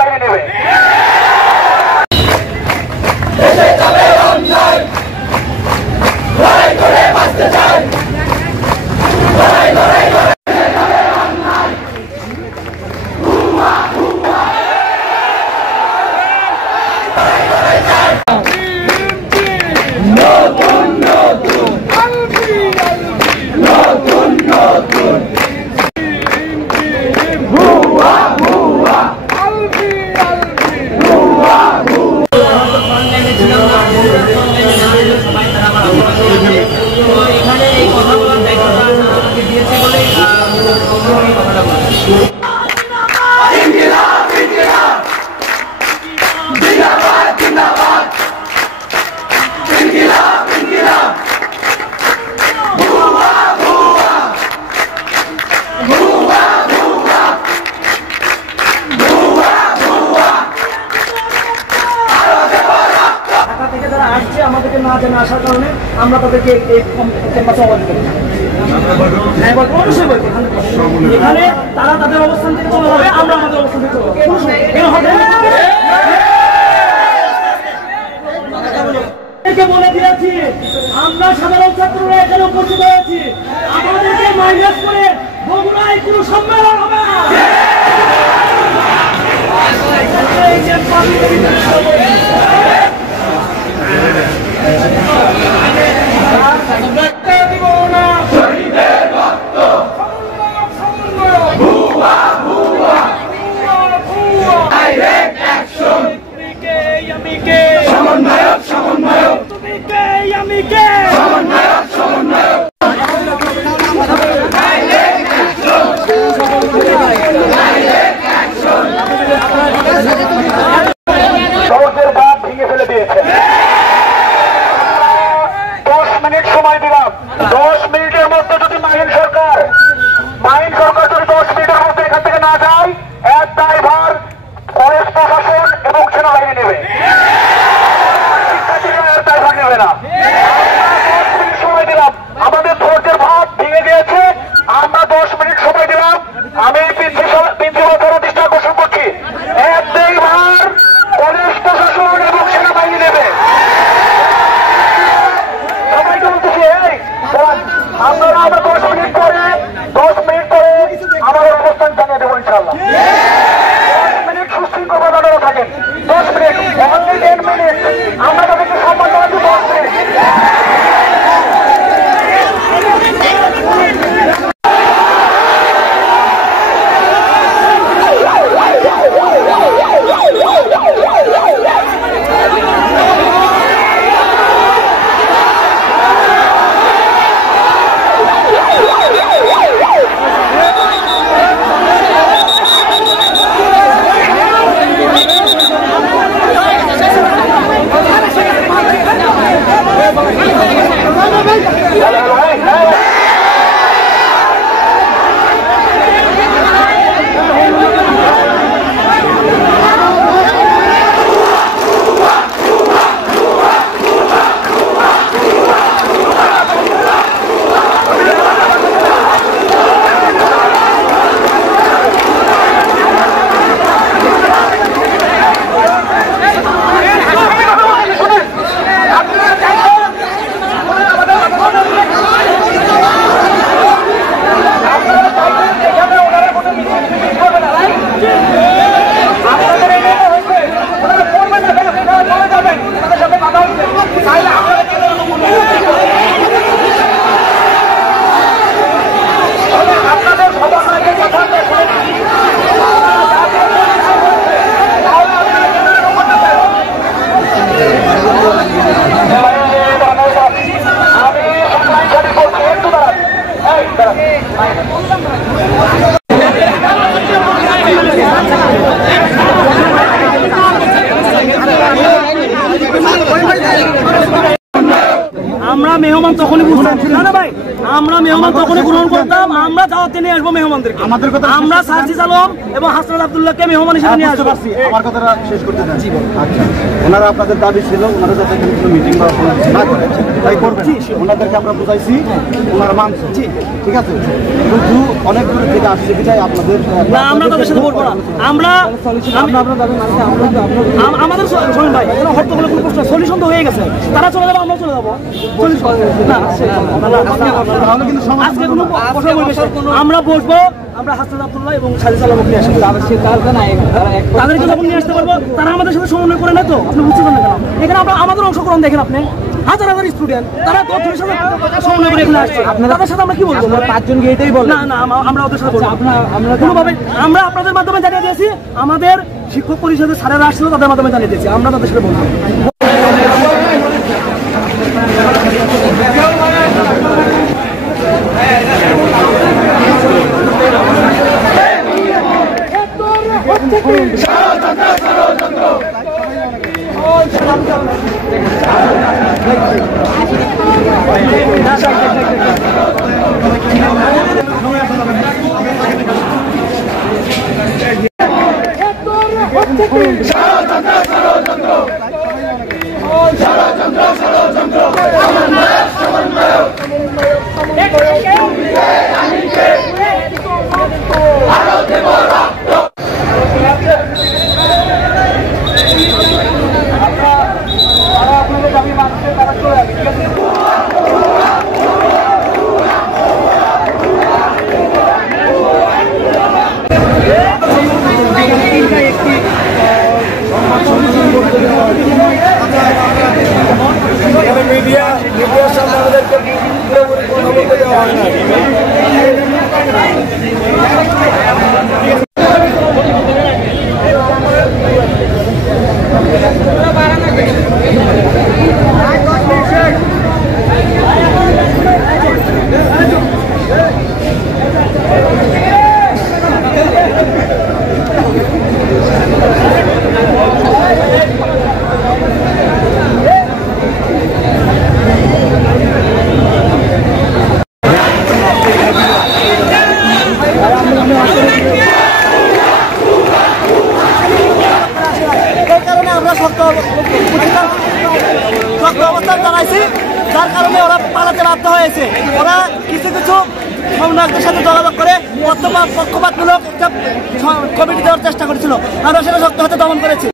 সেনাবাহিনী নেবে। আমাদেরকে না জেনে আসার কারণে আমরা তাদেরকে এই ক্যাম্পাসে অবৈধ করি। অবশ্যই এখানে তারা তাদের অবস্থান থেকে চলে যাবে, আমরা আমাদের অবস্থান থেকে চলে যাবো। বলে দিয়েছি আমরা সাধারণ ছাত্ররা এখানে উপস্থিত হয়েছি, আমাদেরকে মাইনাস করে বগুড়ায় কোনো সম্মেলন হবে না। আমাদের ধৈর্যের ভাব ভেঙে গিয়েছে, আমরা 10 মিনিট সময় দিলাম। আমি প্রিন্সিপাল দৃষ্টি আকর্ষণ করছি, এক দুইবার পুলিশ প্রশাসন এবং সেনাবাহিনী নেবে। সবাইকে বলতেছি আপনারা আমরা 10 মিনিট পরে আমাদের অবস্থান জানিয়ে দেবো ইনশাল্লাহ। 10 মিনিট সুশৃঙ্খল থাকেন, 10 মিনিট। মেহমান তখনই গ্রহণ করতাম, আমরা দাওয়াতে নিয়ে আসবো মেহমানদেরকে। আমরা সার্জিস আলম এবং হাসনাত আব্দুল্লাহকে মেহমান হিসেবে নিয়ে আসবো। আমার কথাটা শেষ করতে চাই। আচ্ছা, ওনারা আপনাদের দাবি ছিল ওনারা যাতে এখানে কোনো মিটিং বা কোনো কিছু না করে তাই করবেন, ওনাদেরকে আমরা বুঝাইছি, ওনারা মানছে, ঠিক আছে। কিন্তু অনেক দূর থেকে আসছে কি চাই আপনাদের না, আমরা তাদের সাথে বলবো না। আমরা আমাদের শোনেন ভাই, এখানে হট্টগোলের কোনো প্রশ্ন, সলিউশন তো হয়ে গেছে, তারা চলে যাবে, আমরা চলে যাবো। আজকে কোনো কথা বলবে, আমরা বসবো, আমরা হাসনাত আব্দুল্লাহ এবং সার্জিস আলমকে নিয়ে আসবো। তাদেরকে যখন নিয়ে আসতে পারবো, তারা আমাদের সাথে সমন্বয় করে নেয় তো, আপনি বুঝতে পারেন কেন? এখানে আমরা আমাদের অংশগ্রহণ দেখেন, আপনি হাজার হাজার স্টুডেন্ট, তারা তো সমন্বয় করে এখানে আসছে। তাদের সাথে আমরা কি বলবো? 5 জন গিয়ে এটাই বলবো না, আমরা ওদের সাথে বলবো কোনোভাবে। আমরা আপনাদের মাধ্যমে জানিয়ে দিয়েছি, আমাদের শিক্ষক পরিষদের স্যারেরা আসছিল, তাদের মাধ্যমে জানিয়ে দিয়েছি, আমরা তাদের সাথে বলবো। অবস্থান জানাইছি, যার কারণে ওরা পালাতে বাধ্য হয়েছে। ওরা কিছু কিছু সমন্বয়কদের সাথে যোগাযোগ করে পক্ষপাতমূলক একটা কমিটি দেওয়ার চেষ্টা করেছিল, আমরা সেটা শক্ত হাতে দমন করেছি।